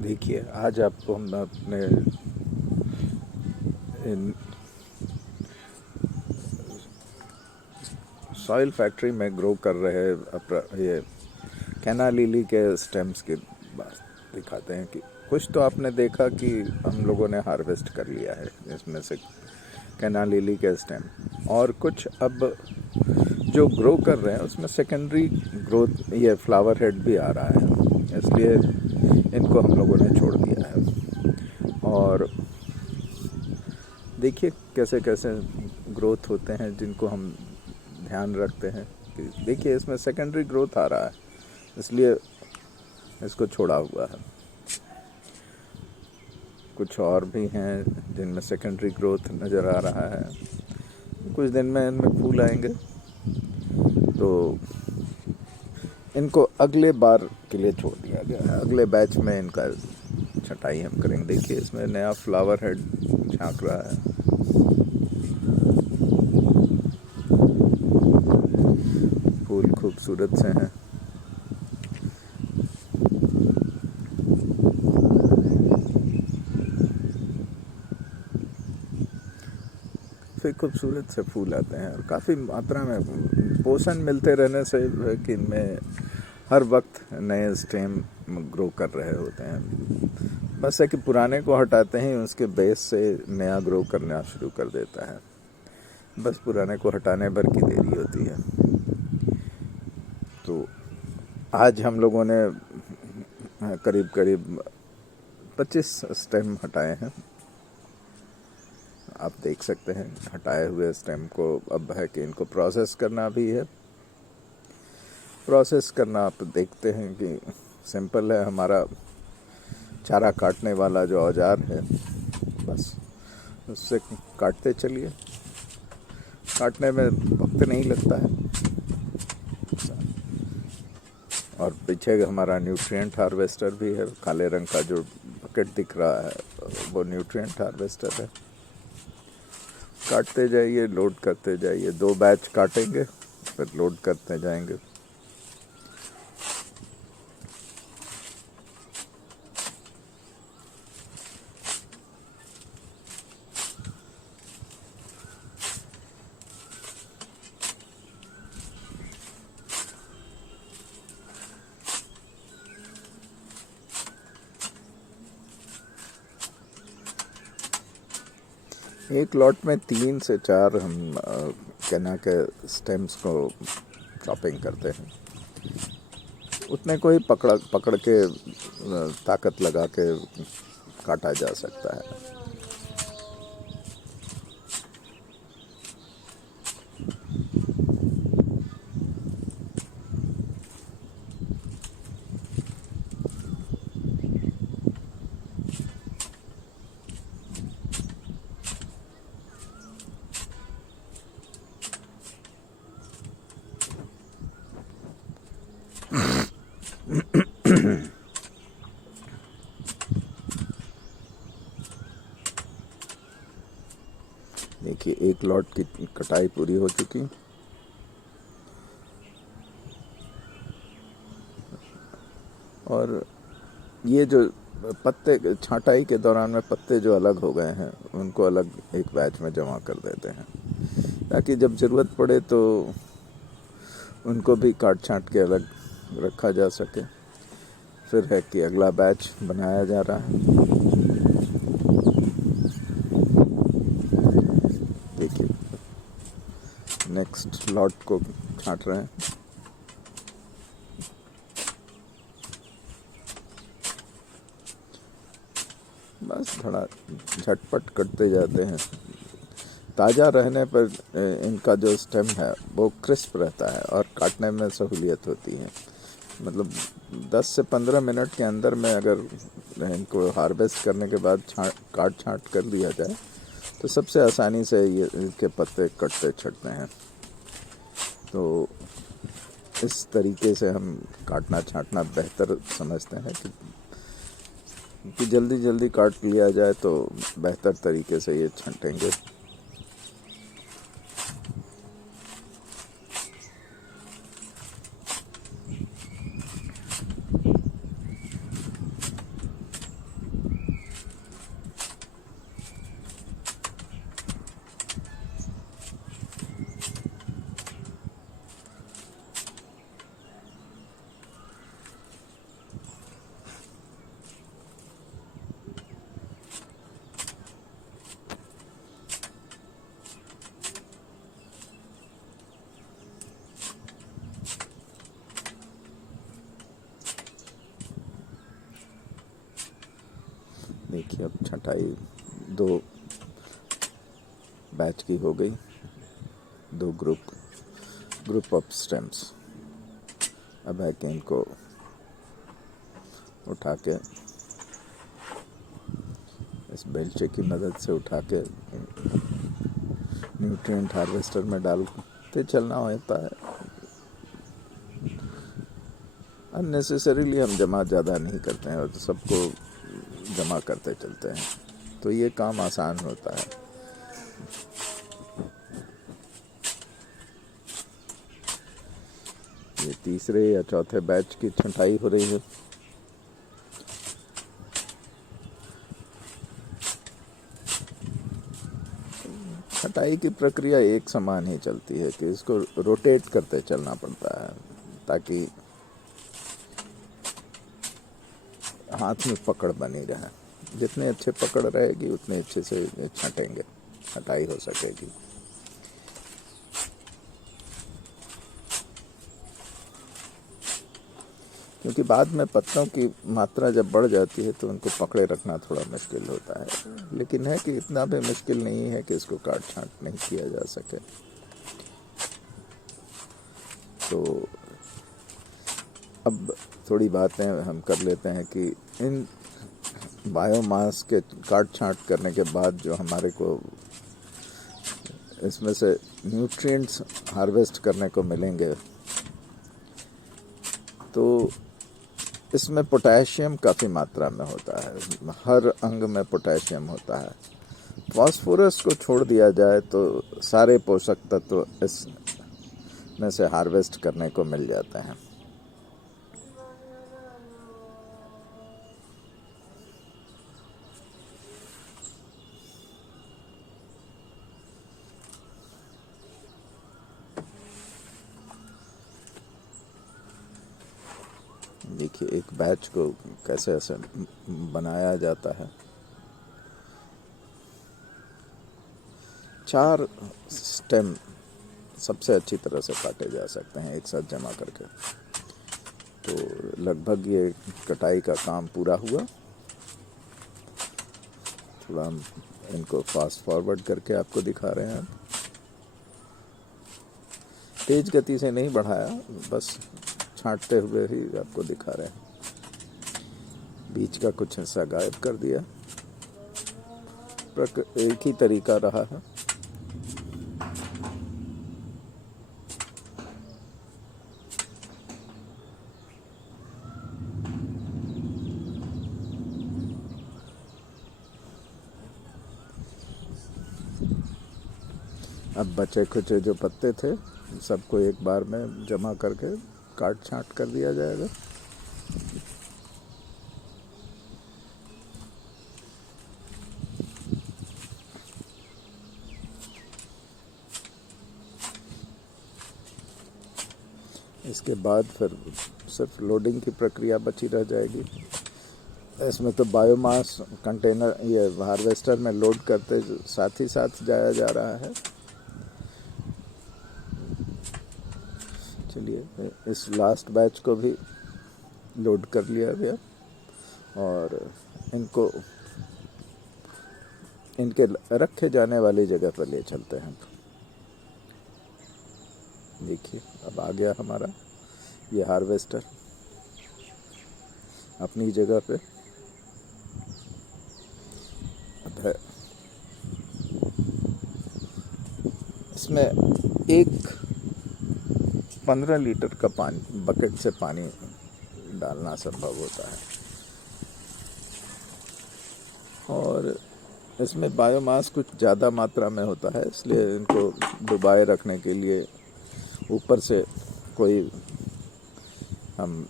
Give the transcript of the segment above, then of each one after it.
देखिए, आज आपको हम अपने इन सॉइल फैक्ट्री में ग्रो कर रहे ये कैना लिली के स्टेम्स की बात दिखाते हैं कि कुछ तो आपने देखा कि हम लोगों ने हार्वेस्ट कर लिया है इसमें से कैना लिली के स्टेम, और कुछ अब जो ग्रो कर रहे हैं उसमें सेकेंडरी ग्रोथ ये फ्लावर हेड भी आ रहा है, इसलिए इनको हम लोगों ने छोड़ दिया है। और देखिए कैसे कैसे ग्रोथ होते हैं जिनको हम ध्यान रखते हैं कि देखिए इसमें सेकेंडरी ग्रोथ आ रहा है, इसलिए इसको छोड़ा हुआ है। कुछ और भी हैं जिनमें सेकेंडरी ग्रोथ नज़र आ रहा है। कुछ दिन में इनमें फूल आएंगे तो इनको अगले बार के लिए छोड़ दिया गया है। अगले बैच में इनका छटाई हम करेंगे। देखिए इसमें नया फ्लावर हेड झांक रहा है। फूल खूबसूरत से हैं। काफ़ी खूबसूरत से फूल आते हैं और काफ़ी मात्रा में पोषण मिलते रहने से कि इनमें हर वक्त नए स्टेम ग्रो कर रहे होते हैं। बस है कि पुराने को हटाते हैं उसके बेस से नया ग्रो करना शुरू कर देता है। बस पुराने को हटाने भर की देरी होती है। तो आज हम लोगों ने करीब करीब 25 स्टेम हटाए हैं। आप देख सकते हैं हटाए हुए स्टेम को। अब है कि इनको प्रोसेस करना भी है। प्रोसेस करना आप देखते हैं कि सिंपल है। हमारा चारा काटने वाला जो औजार है, बस उससे काटते चलिए। काटने में वक्त नहीं लगता है। और पीछे हमारा न्यूट्रिएंट हार्वेस्टर भी है। काले रंग का जो बकेट दिख रहा है वो न्यूट्रिएंट हार्वेस्टर है। काटते जाइए, लोड करते जाइए। 2 बैच काटेंगे फिर लोड करते जाएंगे। एक लॉट में 3 से 4 हम कैना के स्टेम्स को चॉपिंग करते हैं। उतने को ही पकड़ के ताकत लगा के काटा जा सकता है। देखिए एक लॉट की कटाई पूरी हो चुकी। और ये जो पत्ते छांटाई के दौरान में पत्ते जो अलग हो गए हैं उनको अलग एक बैच में जमा कर देते हैं, ताकि जब ज़रूरत पड़े तो उनको भी काट छांट के अलग रखा जा सके। फिर है कि अगला बैच बनाया जा रहा है। देखिए नेक्स्ट लॉट को छांट रहे हैं। बस थोड़ा झटपट कटते जाते हैं। ताज़ा रहने पर इनका जो स्टेम है वो क्रिस्प रहता है और काटने में सहूलियत होती है। मतलब 10 से 15 मिनट के अंदर में अगर इनको हार्वेस्ट करने के बाद काट छाँट कर दिया जाए तो सबसे आसानी से ये इनके पत्ते कटते छटते हैं। तो इस तरीके से हम काटना छाँटना बेहतर समझते हैं कि जल्दी जल्दी काट लिया जाए तो बेहतर तरीके से ये छंटेंगे। देखिए अब छंटाई 2 बैच की हो गई, 2 ग्रुप ऑफ स्टेम्स। अब है कि इनको उठा के इस बेलचे की मदद से उठा के न्यूट्रिएंट हार्वेस्टर में डालते चलना होता है। अननेसेसरीली हम जमा ज़्यादा नहीं करते हैं और सबको जमा करते चलते हैं, तो ये काम आसान होता है। ये तीसरे या चौथे बैच की छंटाई हो रही है। छंटाई की प्रक्रिया एक समान ही चलती है कि इसको रोटेट करते चलना पड़ता है ताकि हाथ में पकड़ बनी रहे। जितने अच्छे पकड़ रहेगी उतने अच्छे से छंटेंगे, छंटाई हो सकेगी। क्योंकि बाद में पत्तों की मात्रा जब बढ़ जाती है तो उनको पकड़े रखना थोड़ा मुश्किल होता है, लेकिन है कि इतना भी मुश्किल नहीं है कि इसको काट छांट नहीं किया जा सके। तो अब थोड़ी बातें हम कर लेते हैं कि इन बायोमास के काट छांट करने के बाद जो हमारे को इसमें से न्यूट्रिएंट्स हार्वेस्ट करने को मिलेंगे, तो इसमें पोटेशियम काफ़ी मात्रा में होता है। हर अंग में पोटेशियम होता है। फास्फोरस को छोड़ दिया जाए तो सारे पोषक तत्व इसमें से हार्वेस्ट करने को मिल जाते हैं। देखिए एक बैच को कैसे ऐसे बनाया जाता है। 4 स्टेम सबसे अच्छी तरह से काटे जा सकते हैं एक साथ जमा करके। तो लगभग ये कटाई का काम पूरा हुआ। थोड़ा हम इनको फास्ट फॉरवर्ड करके आपको दिखा रहे हैं। तेज गति से नहीं बढ़ाया, बस छांटते हुए ही आपको दिखा रहे हैं। बीच का कुछ हिस्सा गायब कर दिया। एक ही तरीका रहा है। अब बचे खुचे जो पत्ते थे सबको एक बार में जमा करके काट छांट कर दिया जाएगा। इसके बाद फिर सिर्फ लोडिंग की प्रक्रिया बची रह जाएगी। इसमें तो बायोमास कंटेनर ये हार्वेस्टर में लोड करते साथ ही साथ जाया जा रहा है। चलिए इस लास्ट बैच को भी लोड कर लिया गया और इनको इनके रखे जाने वाली जगह पर ले चलते हैं। देखिए अब आ गया हमारा ये हार्वेस्टर अपनी जगह पे। अब है इसमें एक 15 लीटर का पानी बकेट से पानी डालना संभव होता है और इसमें बायोमास कुछ ज़्यादा मात्रा में होता है, इसलिए इनको डुबाए रखने के लिए ऊपर से कोई हम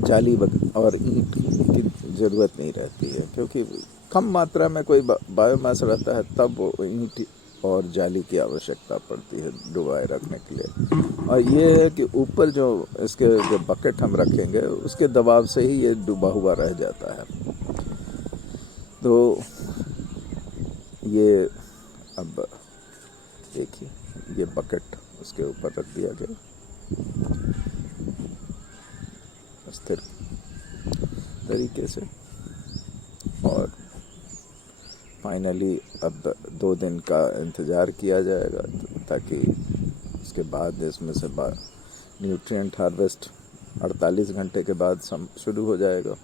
जाली और ईंट की ज़रूरत नहीं रहती है, क्योंकि कम मात्रा में कोई बायोमास रहता है तब वो ईंट और जाली की आवश्यकता पड़ती है डुबाए रखने के लिए। और ये है कि ऊपर जो इसके जो बकेट हम रखेंगे उसके दबाव से ही ये डूबा हुआ रह जाता है। तो ये अब देखिए ये बकेट उसके ऊपर रख दिया गया। स्थिर तरीके से। और फाइनली अब 2 दिन का इंतज़ार किया जाएगा ताकि उसके बाद इसमें से न्यूट्रिएंट हार्वेस्ट 48 घंटे के बाद शुरू हो जाएगा।